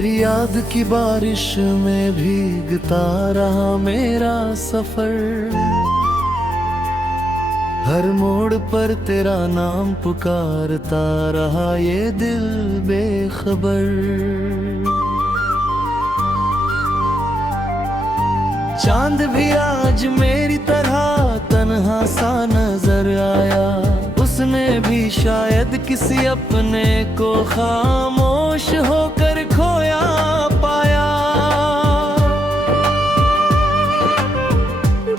तेरी याद की बारिश में भीगता रहा मेरा सफर। हर मोड़ पर तेरा नाम पुकारता रहा ये दिल बेखबर। चांद भी आज मेरी तरह तन्हा सा नजर आया। उसने भी शायद किसी अपने को खामोश होकर खोया पाया।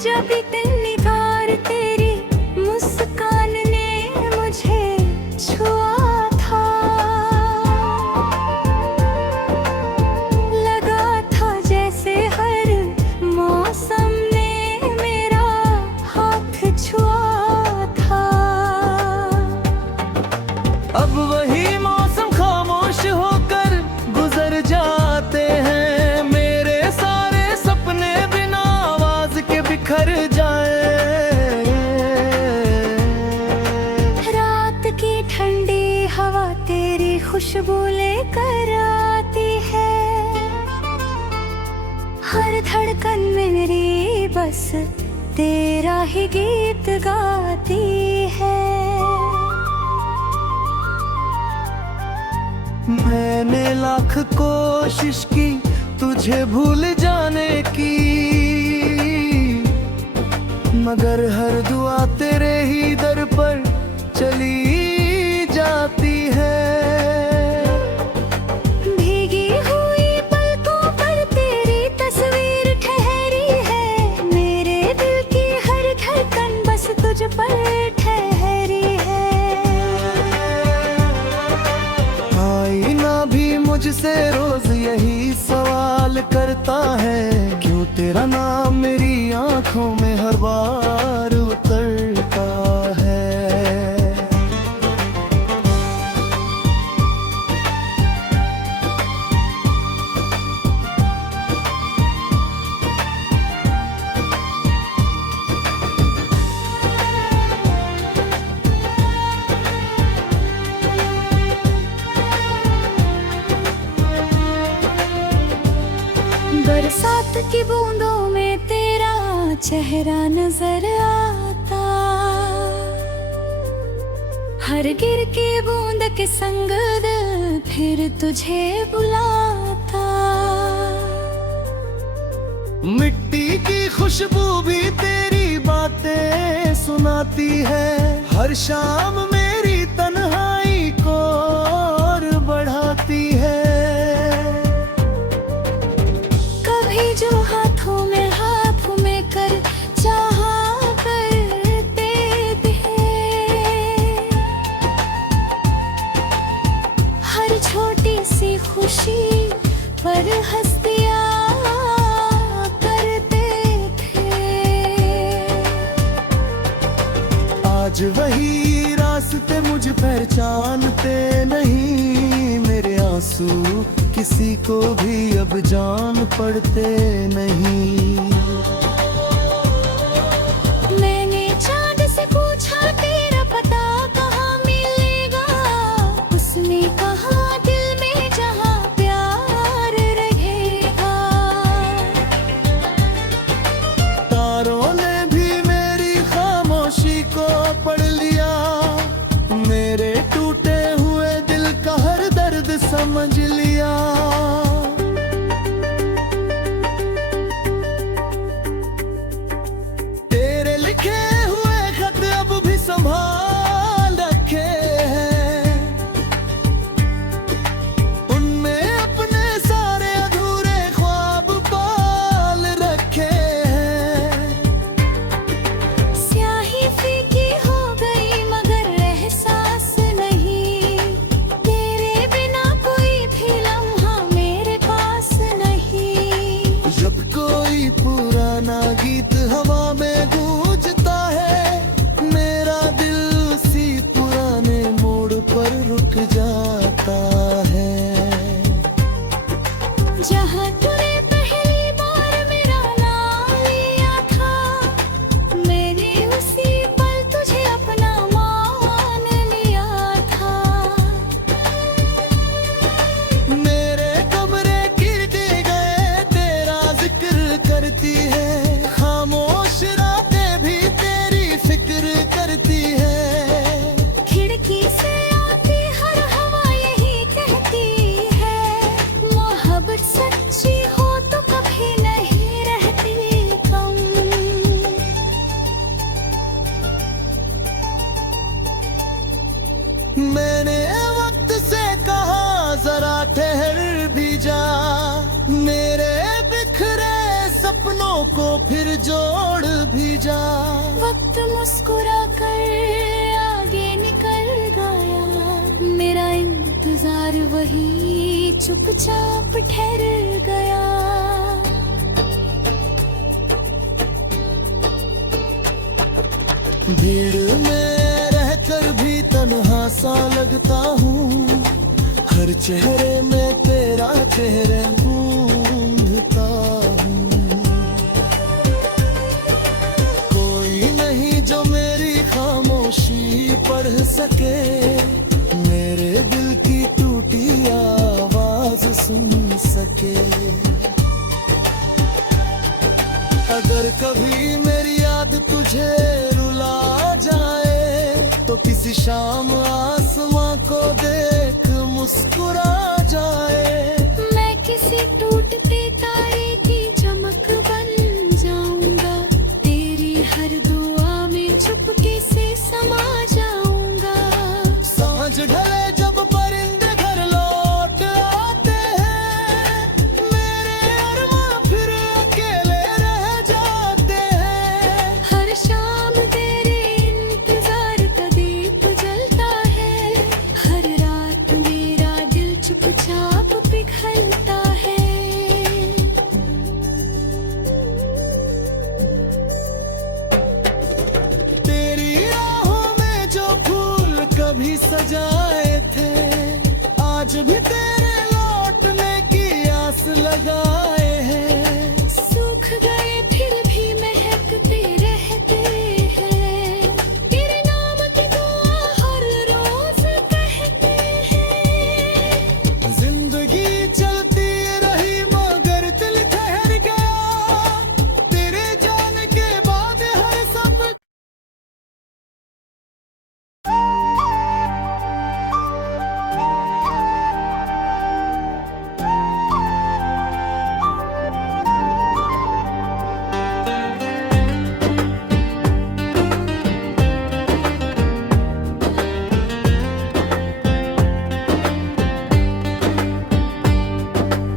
जब निगार तेरी मुस्कान ने मुझे छुआ था, लगा था जैसे हर मौसम ने मेरा हाथ छुआ था। अब वही मौसम खामोश होकर गुजर जाते हैं। मेरे सारे सपने बिना आवाज के बिखर जाए। रात की ठंडी हवा तेरी खुशबू लेकर आती है। हर धड़कन मेरी बस तेरा ही गीत गाती है। मैंने लाख कोशिश की तुझे भूल जाने की, मगर हर दुआ तेरे ही दर पर चली जाती है। भीगी हुई पलकों पर तेरी तस्वीर ठहरी है। मेरे दिल की हर धड़कन बस तुझ पर ठहरी है। आईना भी मुझसे रोज यही सवाल करता है, क्यों तेरा नाम मेरी आंखों में हर बार उतरता है। बरसात की बूंदों में तेरा चेहरा नजर आता। हर गिर की बूंद के संग दिल फिर तुझे बुलाता। मिट्टी की खुशबू भी तेरी बातें सुनाती है। हर शाम मेरी तन्हाई को और बढ़ाती है। जो हाथों में कर चाहा करते थे। हर छोटी सी खुशी पर हंसिया करते थे। आज वही रास्ते मुझ पहचानते नहीं। मेरे आंसू किसी को भी अब जान पड़ते नहीं। मैंने चांद से पूछा तेरा पता कहाँ मिलेगा। उसने कहा दिल में जहाँ प्यार रहेगा। तारों ने भी मेरी खामोशी को पढ़ लिया। मेरे टूटे हुए दिल का हर दर्द समझ लिया। को फिर जोड़ भी जा। वक्त मुस्कुरा कर आगे निकल गया, मेरा इंतजार वही चुपचाप ठहर गया। भीड़ में रहकर भी तन्हा सा लगता हूँ, हर चेहरे में तेरा चेहरा ढूंढता हूँ। कोई नहीं जो मेरी खामोशी पढ़ सके, मेरे दिल की टूटी आवाज सुन सके। अगर कभी मेरी याद तुझे रुला जाए, तो किसी शाम आसमां को देख मुस्कुरा जाए। मैं किसी टूटते तारे की चमक बन जाऊंगा, तेरी हर दुआ में चुपके से समा जाऊंगा। सांझ ढले जब परिंदे घर लौट आते हैं, मेरे अरमां फिर अकेले रह जाते हैं। हर शाम तेरे इंतजार का दीप जलता है, हर रात मेरा दिल चुपचाप पिघलता है। तेरी राहों में जो फूल कभी सजाए थे, आज भी तेरे लौटने की आस लगाए हैं। सूख गए फिर भी महकते रहते हैं, तेरे नाम की दुआ हर रोज कहते हैं। जिंदगी चलती रही मगर दिल ठहर गया, तेरे जाने के बाद हर सब।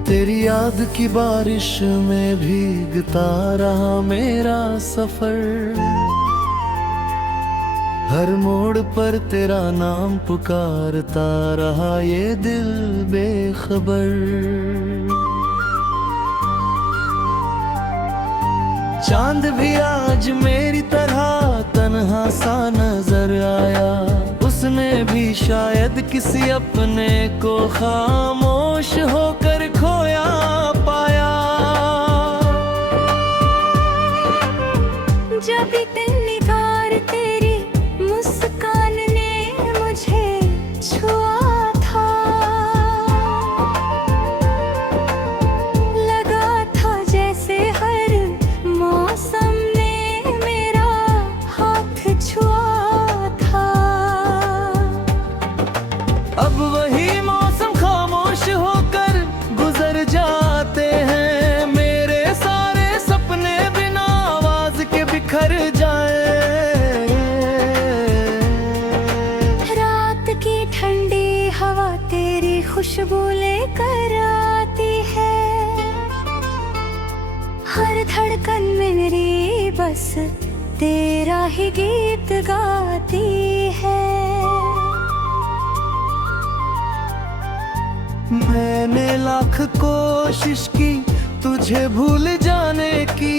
तेरी याद की बारिश में भीगता रहा मेरा सफर, हर मोड़ पर तेरा नाम पुकारता रहा ये दिल बेखबर। चांद भी आज मेरी तरह तन्हा सा नजर आया, उसने भी शायद किसी अपने को खामोश होकर खोया पाया। जब इतनी निगार तेरी मुस्कान ने मुझे छुआ था, लगा था जैसे हर मौसम ने मेरा हाथ छुआ था। अब वही मौसम खामोश होकर गुजर जाते हैं, मेरे सारे सपने बिना आवाज के बिखर जाए। रात की ठंडी हवा तेरी खुशबू लेकर आती है, हर धड़कन में मेरी बस तेरा ही गीत गाती है। मैंने लाख कोशिश की तुझे भूल जाने की,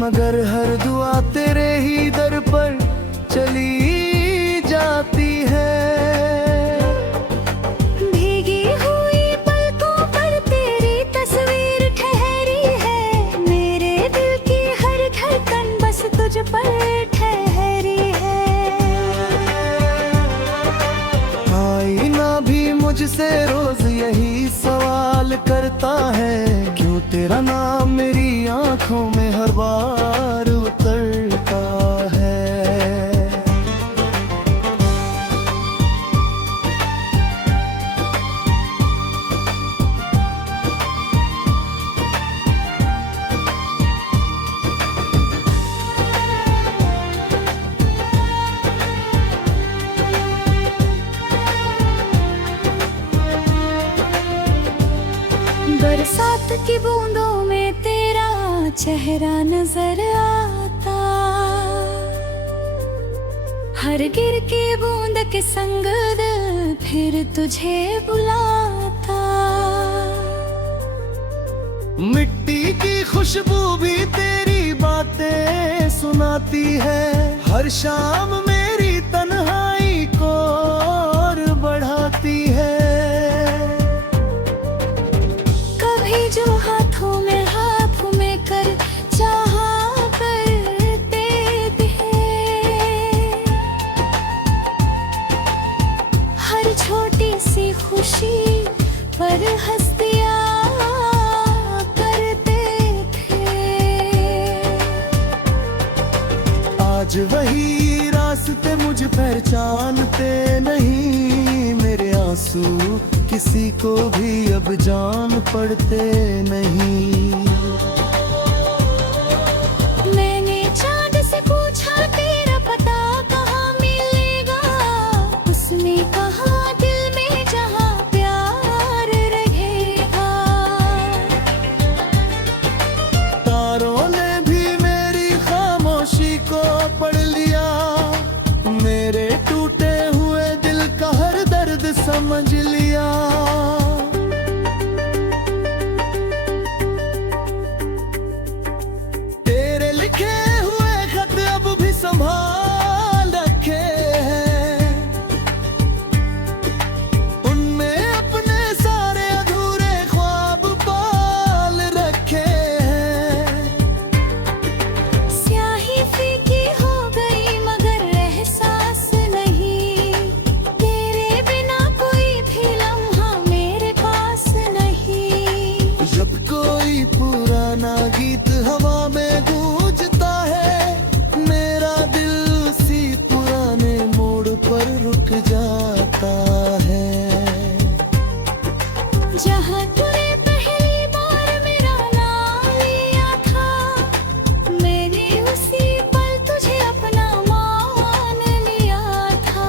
मगर हर दुआ तेरे ही दर पर चली जाती है। भीगी हुई पलकों पर तेरी तस्वीर ठहरी है, मेरे दिल की हर धड़कन बस तुझ पर ठहरी है। आईना भी मुझसे रोज यही सवाल करता है, क्यों तेरा नाम मेरी आंखों में हर बार उतरता है। बरसात की बूंदों चेहरा नजर आता, हर गिर के बूंद के संग दिल फिर तुझे बुलाता। मिट्टी की खुशबू भी तेरी बातें सुनाती है, हर शाम मेरी तन्हाई को और बढ़ाती है। कभी जो हाथों में कर चाहा करते थे, हर छोटी सी खुशी पर हंस दिया करते थे। आज वही रास्ते मुझ पहचानते नहीं, मेरे आंसू किसी को भी अब जान पड़ते नहीं। मैंने चाँद से पूछा तेरा पता कहाँ मिलेगा, उसने कहा दिल में जहाँ प्यार रहेगा। तारों ने भी मेरी खामोशी को पढ़ लिया, मेरे टूटे हुए दिल का हर दर्द समझ लिया। तेरे लिखे हुए खत अब भी संभाल रखे हैं, उनमें अपने सारे अधूरे ख्वाब पाल रखे हैं। स्याही फीकी हो गई मगर एहसास नहीं, तेरे बिना कोई भी लम्हा मेरे पास नहीं। जब कोई पुराना गीत हवा में गूंजता है, मेरा दिल उसी पुराने मोड़ पर रुक जाता है। जहाँ तूने पहली बार मेरा नाम लिया था, मैंने उसी पल तुझे अपना मान लिया था।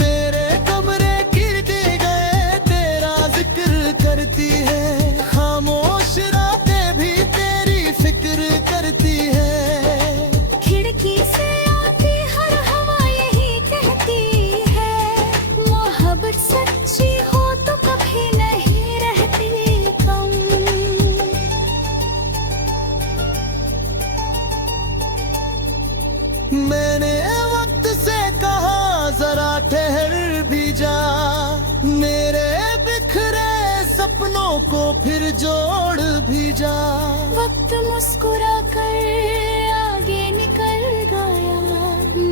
मेरे कमरे गिरते गए तेरा जिक्र करती है, खामोश रातें भी तेरी फिक्र करती है। खिड़की से आती हर हवा यही कहती है, मोहब्बत सच्ची हो तो कभी नहीं रहती कम। मैंने वक्त से कहा जरा ठहर भी जा, मेरे बिखरे सपनों को फिर जोड़ भी जा। वक्त मुस्कुरा कर आगे निकल गया,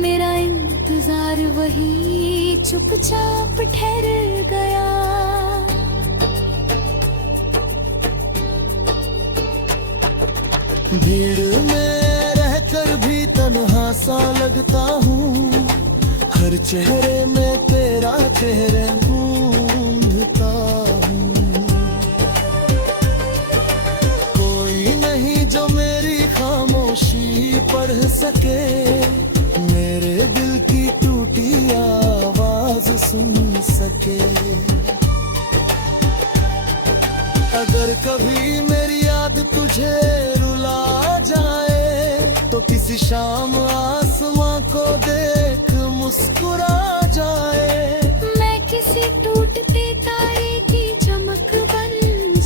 मेरा इंतजार वही चुपचाप ठहर गया। भीड़ में रहकर भी तन्हा सा लगता हूँ, हर चेहरे में तेरा चेहरा ढूंढता हूँ। कोई नहीं जो मेरी खामोशी पढ़ सके, मेरे दिल की टूटी आवाज सुन सके। अगर कभी मेरी याद तुझे रुला जाए, तो किसी शाम आसमां को देख मुस्कुरा जाए। मैं किसी टूटते तारे की चमक बन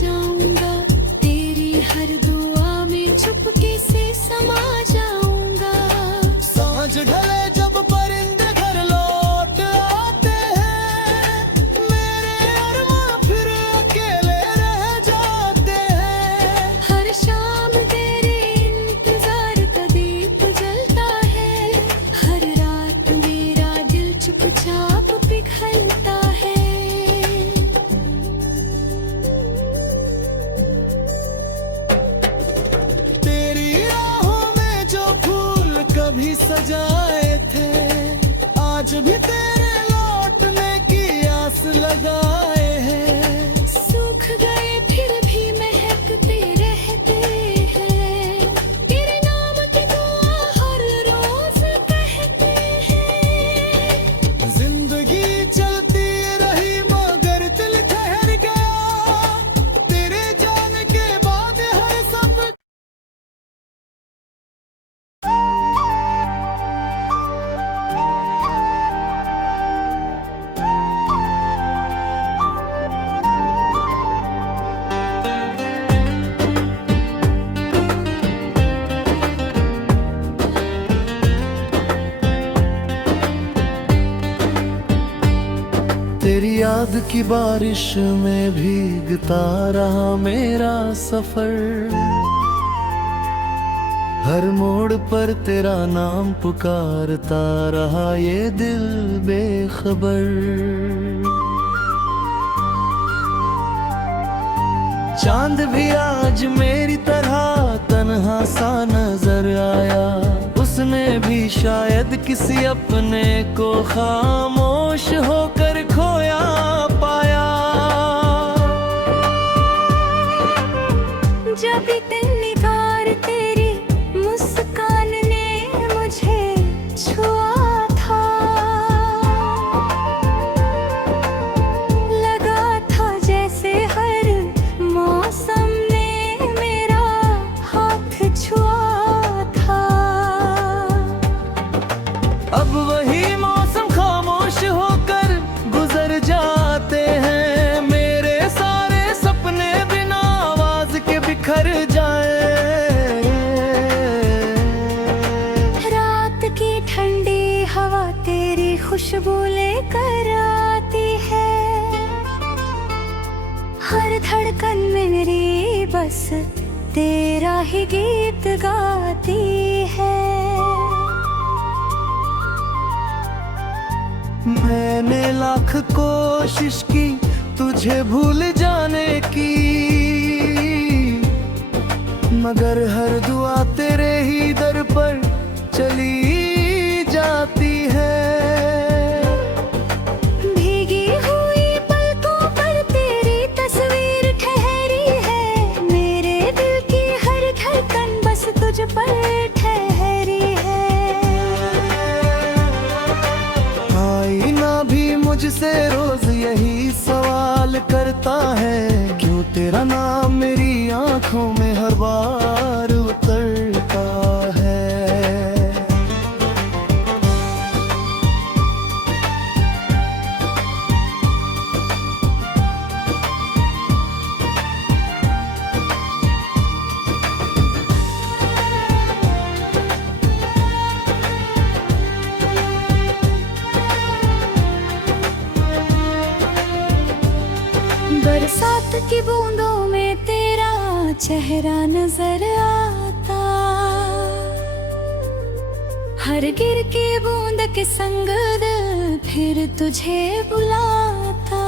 जाऊंगा, तेरी हर दुआ में चुपके से समा जाऊंगा। सांझ ढले जब परिंदे घर लौट आते हैं, मेरे अरमां फिर अकेले रह जाते हैं। हर शाम तेरे इंतजार का दीप जलता है, हर रात मेरा दिल चुपचाप पिघलता है। तेरी राहों में जो फूल कभी सजाए थे, आज भी तेरे लौटने की आस लगाए हैं। सूख गए फिर भी महकते रहते हैं, तेरे नाम की दुआ हर रोज कहते हैं। जिंदगी चलती रही मगर दिल ठहर गया, तेरे जाने के याद की बारिश में भीगता रहा मेरा सफर। हर मोड़ पर तेरा नाम पुकारता रहा ये दिल बेखबर। चांद भी आज मेरी तरह तन्हा सा नजर आया। उसने भी शायद किसी अपने को खामोश होकर खोया पाया। जब इतनी बार तेरी मुस्कान ने मुझे छुआ था, लगा था जैसे हर मौसम ने मेरा हाथ छुआ था। अब वही मौसम खामोश होकर गुजर जाते हैं। मेरे सारे सपने बिना आवाज के बिखर जाए। रात की ठंडी हवा तेरी खुशबू लेकर आती है। हर धड़कन में मेरी बस तेरा ही गीत गाती है। मैंने लाख कोशिश की तुझे भूल जाने की, मगर हर दुआ तेरे ही दर पर चली जाती है। भीगी हुई पलकों पर तेरी तस्वीर ठहरी है। मेरे दिल की हर धड़कन बस तुझ पर ठहरी है। आईना भी मुझसे रोज यही सवाल करता है, क्यों तेरा नाम मेरी आंखों में हर बार उतरता है। बरसात की बूंदों में तेरा चेहरा नजर आता। हर गिर के बूंद के संग दिल फिर तुझे बुलाता।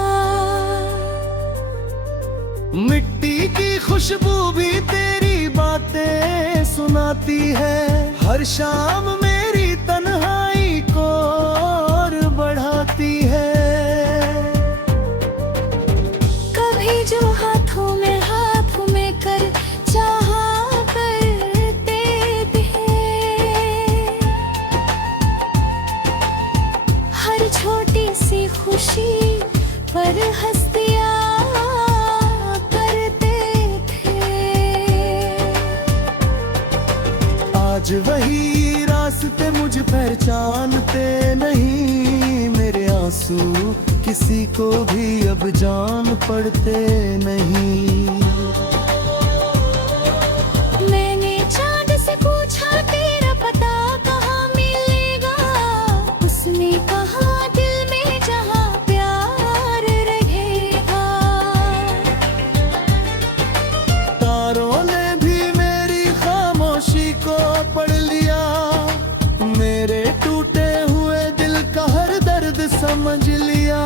मिट्टी की खुशबू भी तेरी बातें सुनाती है। हर शाम मेरी तन्हाई को और बढ़ाती है। कभी जो हाथों में कर चाहा करते थे। हर छोटी सी खुशी पर हंसिया करते थे। आज वही रास्ते मुझ पहचानते नहीं। मेरे आंसू किसी को भी अब जान पड़ते नहीं। मैंने चांद से पूछा तेरा पता कहाँ मिलेगा। उसने कहा दिल में जहाँ प्यार रहेगा। तारों ने भी मेरी खामोशी को पढ़ लिया। मेरे टूटे हुए दिल का हर दर्द समझ लिया।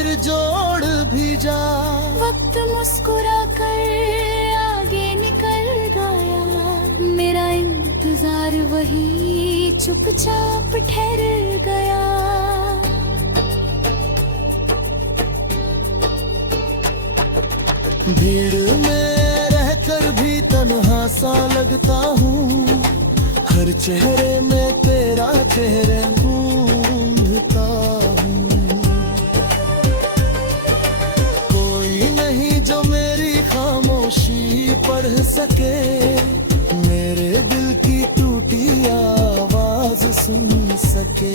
फिर जोड़ भी जा। वक्त मुस्कुरा कर आगे निकल गया, मेरा इंतजार वही चुपचाप ठहर गया। भीड़ में रहकर भी तन्हा सा लगता हूँ, हर चेहरे में तेरा चेहरा ढूंढता हूँ। कोई नहीं जो मेरी खामोशी पढ़ सके, मेरे दिल की टूटी आवाज सुन सके।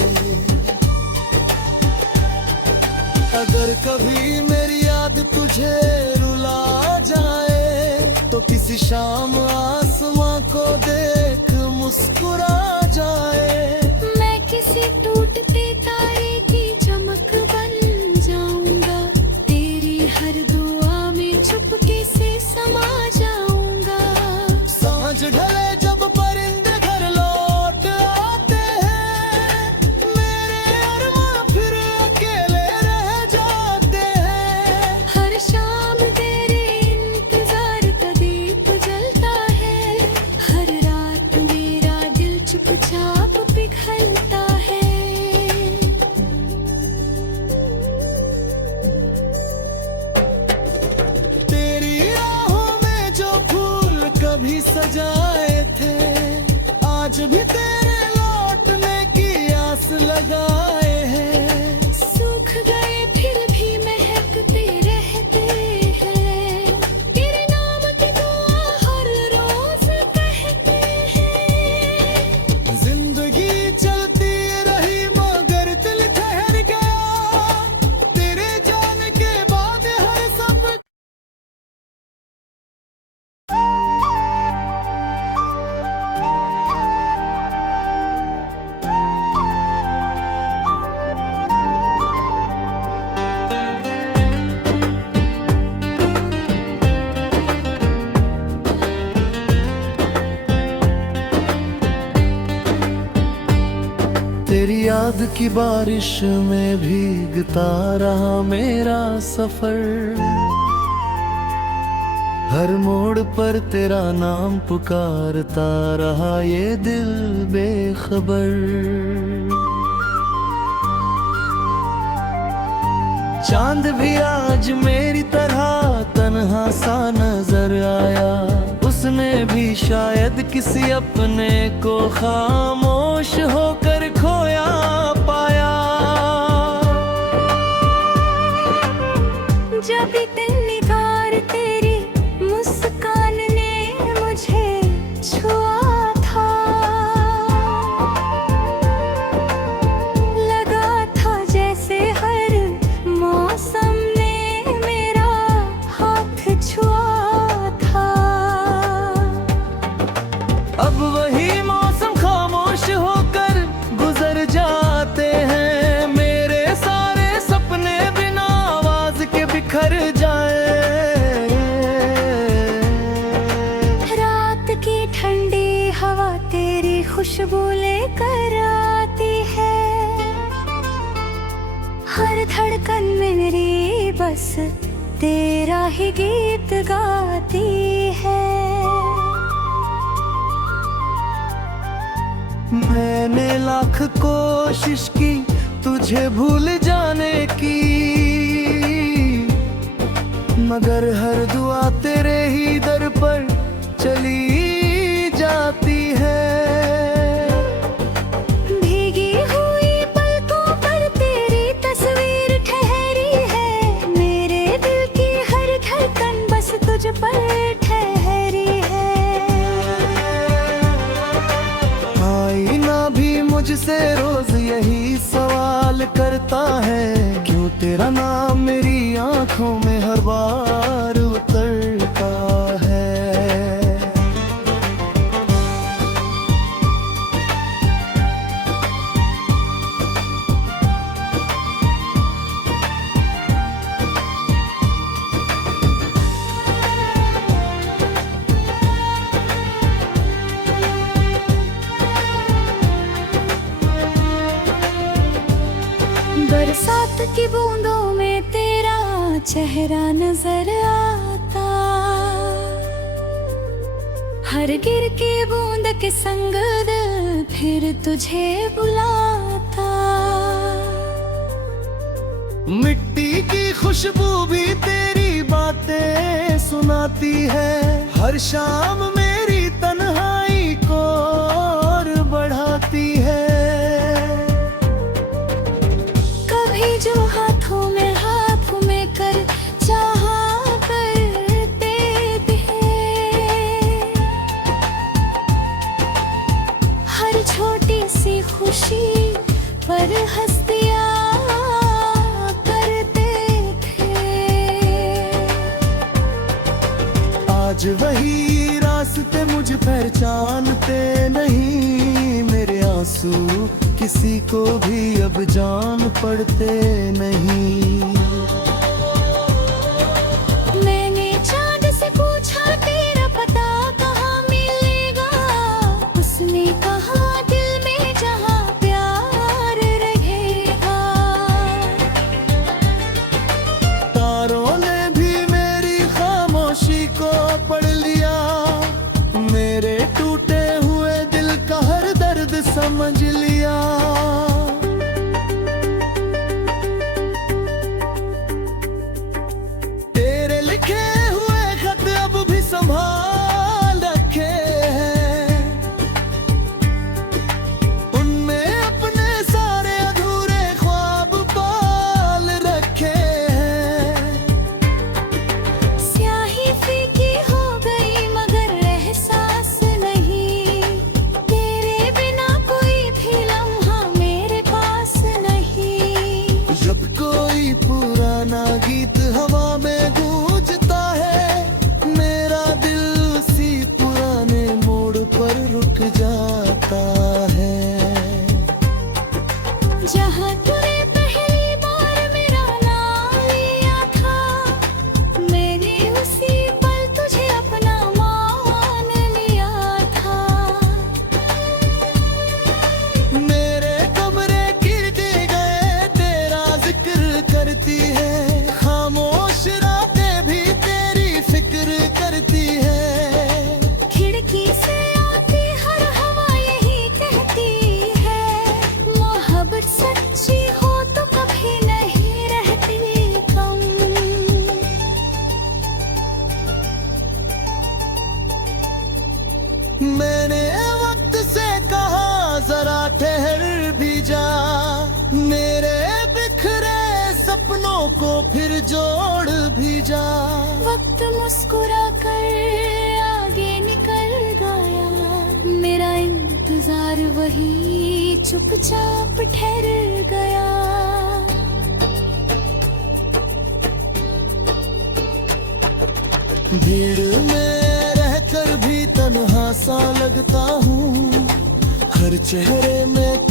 अगर कभी मेरी याद तुझे रुला जाए, तो किसी शाम आसमां को देख मुस्कुरा जाए। मैं किसी टूटते तारे की चमक बन जाऊंगा, तेरी हर दुआ में चुपके से समा जाऊंगा। सांझ ढले जब परिंदे घर लौट आते हैं, मेरे अरमां फिर अकेले रह जाते हैं। हर शाम तेरे इंतजार का दीप जलता है, हर रात मेरा दिल चुपचाप पिघलता है। तेरी राहों में जो फूल कभी सजाए थे, आज भी तेरे लौटने की आस लगाए हैं। सूख गए फिर भी महकते रहते हैं, तेरे नाम की दुआ हर रोज कहते हैं। जिंदगी चलती रही मगर दिल ठहर गया, तेरे जाने के बाद हर सब। तेरी याद की बारिश में भीगता रहा मेरा सफर, हर मोड़ पर तेरा नाम पुकारता रहा ये दिल बेखबर। चांद भी आज मेरी तरह तन्हा सा नजर आया, उसने भी शायद किसी अपने को खामोश होकर खोया पाया। जब इतनी निगार तेरी मुस्कान ने मुझे छुआ था, लगा था जैसे हर मौसम ने मेरा हाथ छुआ था। अब वही मौसम खामोश होकर गुजर जाते हैं, मेरे सारे सपने बिना आवाज के बिखर जाए। रात की ठंडी हवा तेरी खुशबू लेकर आती है, हर धड़कन में मेरी बस तेरा ही गीत गाती है। मैंने लाख कोशिश की तुझे भूल जाने की, मगर हर दुआ तेरे ही दर पर चली जाती है। भीगी हुई पलकों पर तेरी तस्वीर ठहरी है, मेरे दिल की हर धड़कन बस तुझ पर ठहरी है। आईना भी मुझसे रोज यही सवाल करता है, क्यों तेरा नाम मेरी आंखों में हर बार उतरता है। बरसात की बूंदों में चेहरा नजर आता, हर गिर के बूंद के संग दिल फिर तुझे बुलाता। मिट्टी की खुशबू भी तेरी बातें सुनाती है, हर शाम मेरी तन्हाई को और बढ़ाती है। कभी जो हाथों में कर चाहा करते थे, हर छोटी सी खुशी पर हंस दिया करते थे। आज वही रास्ते मुझ पहचानते नहीं, मेरे आंसू किसी को भी अब जान पड़ते नहीं। मैंने चांद से पूछा तेरा पता कहाँ मिलेगा, उसने कहा दिल में जहाँ प्यार रहेगा। तारों ने भी मेरी खामोशी को पढ़ लिया, मेरे टूटे हुए दिल का हर दर्द समझ लिया। तेरे लिखे हुए खत अब भी संभाल रखे हैं, उनमें अपने सारे अधूरे ख्वाब पाल रखे हैं। स्याही फीकी हो गई मगर एहसास नहीं, तेरे बिना कोई भी लम्हा मेरे पास नहीं। जब कोई पुराना गीत हवा में गूंजता है, मेरा दिल उसी पुराने मोड़ पर रुक जाता है। जहाँ तूने पहली बार मेरा नाम लिया था, मैंने उसी पल तुझे अपना मान लिया था। मेरे कमरे गिरते गए तेरा जिक्र करती है, खामोश रातें भी तेरी फिक्र करती है। खिड़की से आती हर हवा यही कहती है, मोहब्बत सच्ची हो तो कभी नहीं रहती कम। मैंने वक्त से कहा जरा ठहर भी जा, मेरे बिखरे सपनों को फिर जोड़ भी जा। वक्त मुस्कुरा कर आगे निकल गया, मेरा इंतजार वही चुपचाप ठहर गया। भीड़ में रहकर भी तन्हा सा लगता हूँ, हर चेहरे में